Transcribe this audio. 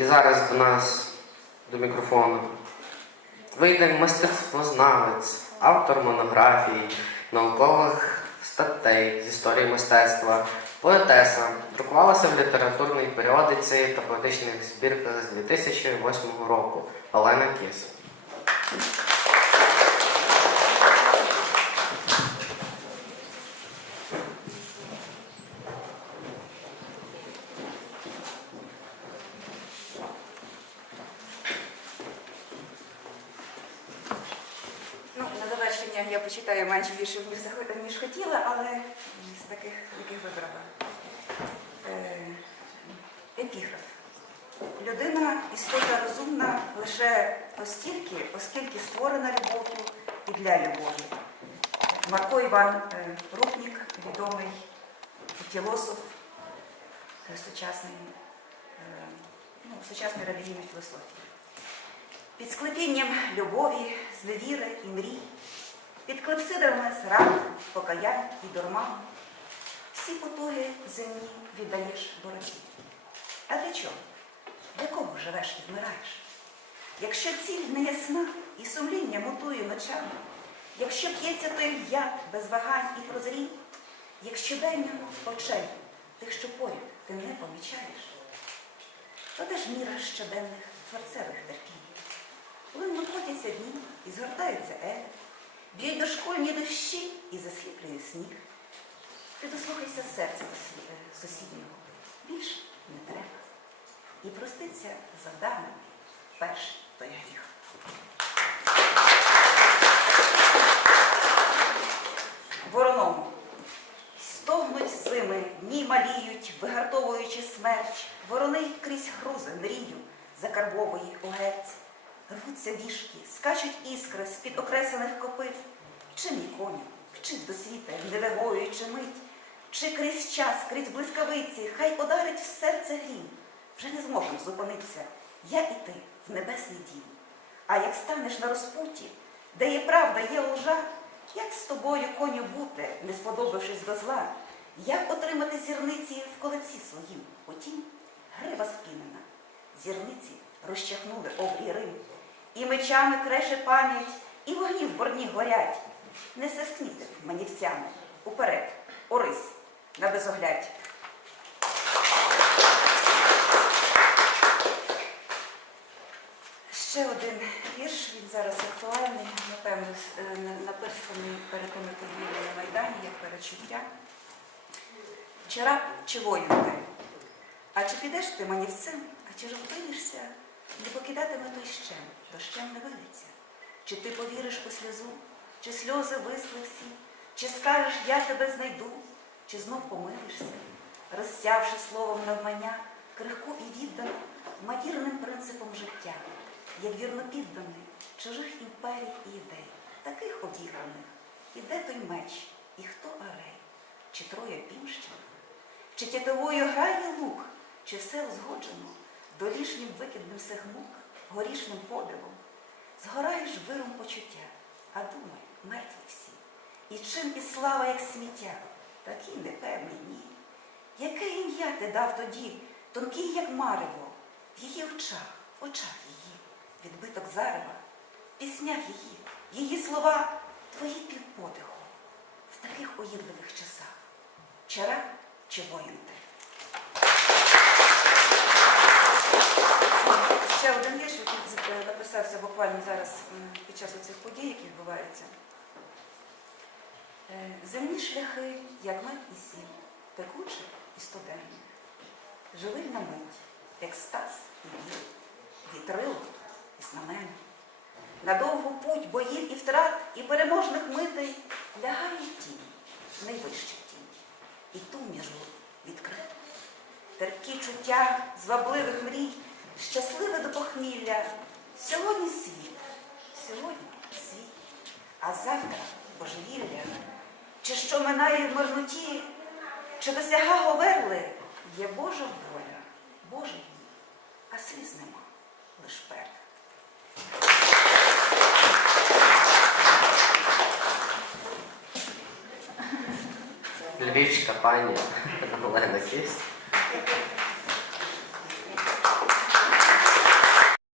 І зараз до нас до мікрофону вийде мистецтвознавець, автор монографій, наукових статей з історії мистецтва, поетеса, друкувалася в літературній періодиці та поетичних збірках з 2008 року Олена Кіс. Ну, завершення я почитаю менше віршів, ніж, хотіла, але з таких, яких вибрала. Е, епіграф. Людина істота розумна лише постільки, оскільки створена любов'ю і для любові. Марко Іван е, Рупнік, відомий філософ, е, сучасний, ну, сучасної релігійної філософії. Під склепінням любові, зневіри і мрій, під клепсидрами зрад, покаянь і дурман, всі потуги земні віддаєш боротьбі. А для чого? Для кого живеш і вмираєш? Якщо ціль не ясна і сумління мутує ночами, якщо п'ється той яд без вагань і прозрінь, якщо день очей тих, що поряд ти не помічаєш, то де ж міра щоденних творцевих терпінь? Плинно котяться дні і згортаються ели, б'ють дошкольні дощі і засліплює сніг. Ти дослухайся серця сусіднього, більш не треба. І проститься завданий перший той гріх. Вороному. Стогнуть зими, дні маліють, вигартовуючи смерч. Ворони крізь грузи мрію, закарбовує огець. Рвуться вішки, скачуть іскри з-під окресаних копит. Чи мій коню, вчив до світа, не вигоюючи мить, чи крізь час, крізь блискавиці, хай ударить в серце грім. Вже не зможем зупинитися, я і ти в небесний дім. А як станеш на розпуті, де є правда, є лжа, як з тобою коню бути, не сподобавшись до зла, як отримати зірниці в колеці своїм? Утім, грива спінена, зірниці розчахнули обрій Рим, і мечами креше пам'ять, і вогні в борні горять. Не сискніте манівцями, уперед, орись, на безоглядь. Ще один вірш, він зараз актуальний, напевно, е, на- написаний перед тими подіями на Майдані, як перечуття. Раб, чи воїн ти? А чи підеш ти манівцем, чи ж впинишся, не покидатиме той щем, дощем не вилиться? Чи ти повіриш у сльозу, чи сльози висли всі, чи скажеш, я тебе знайду, чи знов помилишся, розсявши словом навмання, крихку і віддану матірним принципом життя, як вірно підданий чужих імперій і ідей, таких обіграних, і де той меч, і хто арей, чи троє пімщин, чи тятовою грає лук, чи все узгоджено долішнім викидним сих мук, горішним подивом. Згораєш виром почуття, а думай, мертві всі. І чим і слава, як сміття, такі непевні дні. Яке ім'я ти дав тоді, тонкий, як марево, в її очах, в очах її, відбиток зарева, в піснях її, її слова, твої півподиху, в таких уїдливих часах. Чара чи воїн ти? Ще один вірш, який написався буквально зараз під час цих подій, які відбуваються. Е, Земні шляхи, як мед і сіль, пекучі і студенні. Живильна мить, екстаз і біль, вітрило і знамення. На довгу путь боїв і втрат, і переможних митей лягає тінь, найвища тінь, і ту міжу відкриту. Терпкі чуття звабливих мрій, щасливе до похмілля. Сьогодні світ, сьогодні світ, а завтра божевілля. Чи що минає в марноті, чи досяга говерли, є Божа воля, Божий гнів, а сліз нема, лиш пек. Львівська пані Олена Кіс. Thank you.